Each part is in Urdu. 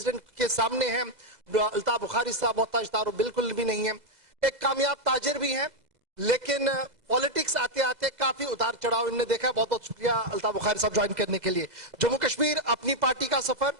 پریزیڈنٹ کے سامنے ہیں. الطاف بخاری صاحب محتاج تعارف بالکل بھی نہیں ہے, ایک کامیاب تاجر بھی ہیں, لیکن پولیٹکس آتے آتے کافی اتار چڑھاؤ انہوں نے دیکھا. بہت بہت شکریہ الطاف بخاری صاحب جوائن کرنے کے لیے. جموں کشمیر اپنی پارٹی کا سفر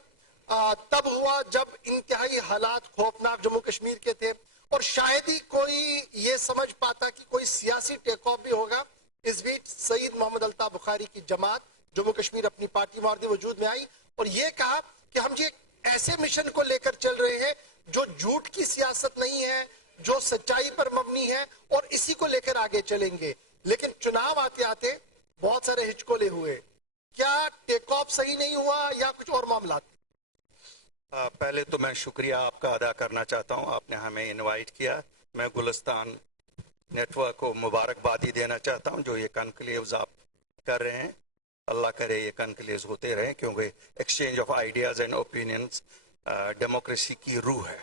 تب ہوا جب انتہائی حالات خوفناک جموں کشمیر کے تھے, اور شاید ہی کوئی یہ سمجھ پاتا کہ کوئی سیاسی ٹیک آف بھی ہوگا. اس بیچ سعید محمد الطاف بخاری کی جماعت جموں کشمیر اپنی پارٹی ماردی وجود میں آئی اور یہ کہا کہ ہم یہ ایسے مشن کو لے کر چل رہے ہیں جو جھوٹ کی سیاست نہیں ہے, جو سچائی پر مبنی ہے, اور اسی کو لے کر آگے چلیں گے. لیکن چناؤ آتے آتے بہت سارے ہچکولے ہوئے. کیا ٹیک آف صحیح نہیں ہوا یا کچھ اور معاملات؟ پہلے تو میں شکریہ آپ کا ادا کرنا چاہتا ہوں, آپ نے ہمیں انوائٹ کیا. میں گلستان نیٹ ورک کو مبارکبادی دینا چاہتا ہوں جو یہ کنکلیوز آپ کر رہے ہیں. اللہ کرے یہ کنکلیوز ہوتے رہیں, کیونکہ exchange of ideas and opinions democracy کی روح ہے.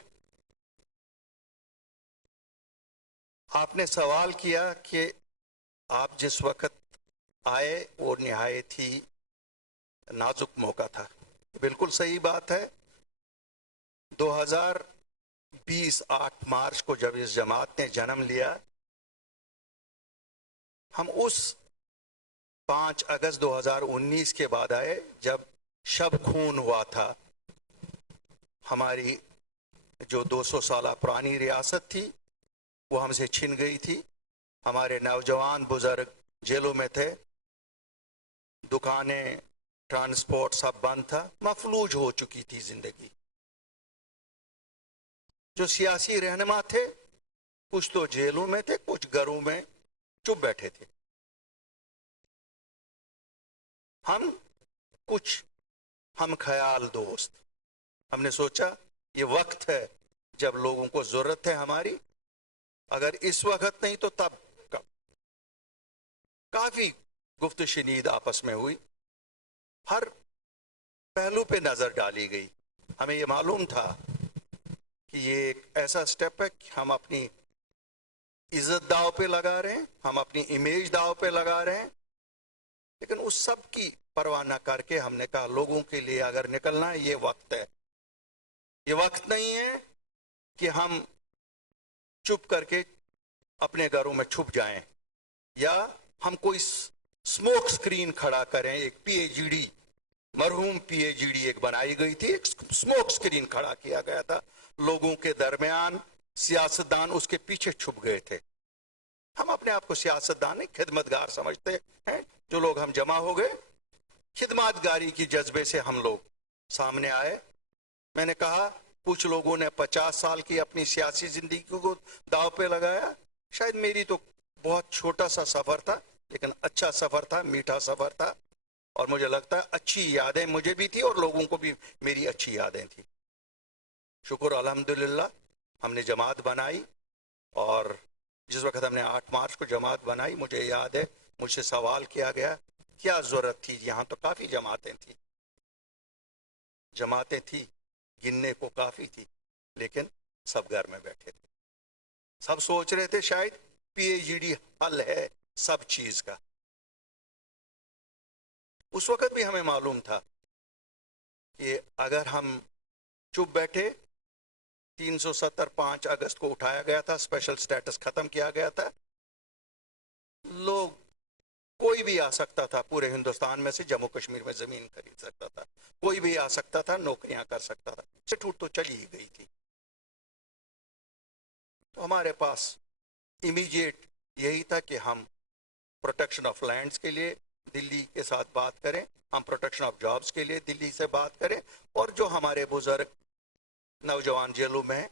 آپ نے سوال کیا کہ آپ جس وقت آئے وہ نہایت ہی نازک موقع تھا. بالکل صحیح بات ہے. 2020 8 مارچ کو جب اس جماعت نے جنم لیا, ہم اس 5 اگست 2019 کے بعد آئے جب شب خون ہوا تھا. ہماری جو 200 سالہ پرانی ریاست تھی وہ ہم سے چھن گئی تھی. ہمارے نوجوان بزرگ جیلوں میں تھے, دکانیں ٹرانسپورٹ سب بند تھا, مفلوج ہو چکی تھی زندگی. جو سیاسی رہنما تھے کچھ تو جیلوں میں تھے, کچھ گھروں میں چپ بیٹھے تھے. ہم خیال دوست, ہم نے سوچا یہ وقت ہے جب لوگوں کو ضرورت ہے ہماری. اگر اس وقت نہیں تو تب کب. کافی گفت شنید آپس میں ہوئی, ہر پہلو پہ نظر ڈالی گئی. ہمیں یہ معلوم تھا کہ یہ ایک ایسا سٹیپ ہے کہ ہم اپنی عزت داؤ پہ لگا رہے ہیں, ہم اپنی امیج داؤ پہ لگا رہے ہیں. لیکن اس سب کی پرواہ نہ کر کے ہم نے کہا لوگوں کے لیے اگر نکلنا ہے یہ وقت ہے. یہ وقت نہیں ہے کہ ہم چپ کر کے اپنے گھروں میں چھپ جائیں یا ہم کوئی سموک سکرین کھڑا کریں. ایک پی ایچ ڈی, مرحوم پی ایچ ڈی ایک بنائی گئی تھی, ایک سموک سکرین کھڑا کیا گیا تھا لوگوں کے درمیان. سیاستدان اس کے پیچھے چھپ گئے تھے. ہم اپنے آپ کو سیاستدان نہیں خدمتگار سمجھتے ہیں. جو لوگ ہم جمع ہو گئے خدمات گاری کی جذبے سے ہم لوگ سامنے آئے. میں نے کہا کچھ لوگوں نے 50 سال کی اپنی سیاسی زندگی کو داؤ پہ لگایا. شاید میری تو بہت چھوٹا سا سفر تھا لیکن اچھا سفر تھا, میٹھا سفر تھا, اور مجھے لگتا ہے اچھی یادیں مجھے بھی تھی اور لوگوں کو بھی میری اچھی یادیں تھیں. شکر الحمدللہ ہم نے جماعت بنائی, اور جس وقت ہم نے 8 مارچ کو جماعت بنائی مجھے یاد ہے مجھ سے سوال کیا گیا کیا ضرورت تھی. یہاں تو کافی جماعتیں تھیں گننے کو کافی تھی, لیکن سب گھر میں بیٹھے تھے. سب سوچ رہے تھے شاید پی ایچ ڈی حل ہے سب چیز کا. اس وقت بھی ہمیں معلوم تھا کہ اگر ہم چپ بیٹھے, 370 5 اگست کو اٹھایا گیا تھا, اسپیشل سٹیٹس ختم کیا گیا تھا, لوگ کوئی بھی آ سکتا تھا پورے ہندوستان میں سے جموں کشمیر میں زمین خرید سکتا تھا, کوئی بھی آ سکتا تھا نوکریاں کر سکتا تھا. ٹوٹ تو چلی ہی گئی تھی. تو ہمارے پاس امیجیٹ یہی تھا کہ ہم پروٹیکشن آف لینڈز کے لیے دلی کے ساتھ بات کریں, ہم پروٹیکشن آف جابز کے لیے دلی سے بات کریں, اور جو ہمارے بزرگ نوجوان جیلوں میں ہیں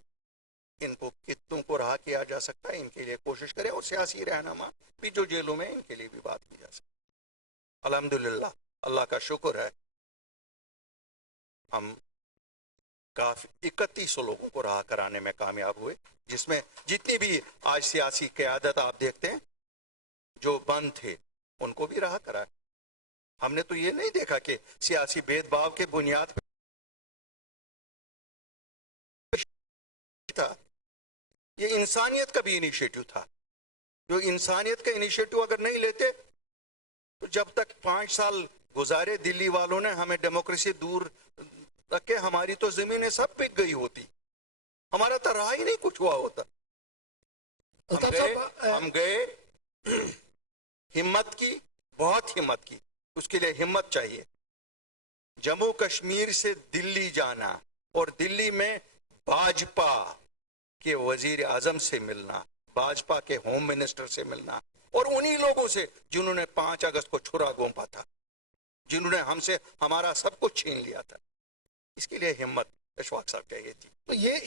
ان کو کتنوں کو رہا کیا جا سکتا ہے ان کے لیے کوشش کریں, اور سیاسی رہنما بھی جو جیلوں میں ان کے لیے بھی بات کی جا سکتی. الحمدللہ اللہ کا شکر ہے ہم کافی 3100 لوگوں کو رہا کرانے میں کامیاب ہوئے, جس میں جتنی بھی آج سیاسی قیادت آپ دیکھتے ہیں جو بند تھے ان کو بھی رہا کرا. ہم نے تو یہ نہیں دیکھا کہ سیاسی بھید بھاؤ کے بنیاد پر تھا, یہ انسانیت کا بھی انیشیٹو تھا. جو انسانیت کا انیشیٹو اگر نہیں لیتے تو جب تک 5 سال گزارے دلی والوں نے ہمیں ڈیموکریسی دور کہ ہماری تو زمینیں سب بک گئی ہوتی, ہمارا تو رہا ہی نہیں کچھ ہوا ہوتا. ہم گئے, ہمت کی, بہت ہمت کی, اس کے لیے ہمت چاہیے. جموں کشمیر سے دلی جانا اور دلی میں باجپا کے وزیر اعظم سے ملنا, باجپا کے ہوم منسٹر سے ملنا, اور انہی لوگوں سے جنہوں نے 5 اگست کو چھرا گونپا تھا, جنہوں نے ہم سے ہمارا سب کچھ چھین لیا تھا. اس کے لیے ہمت اشفاق صاحب چاہیے تھی. تو یہ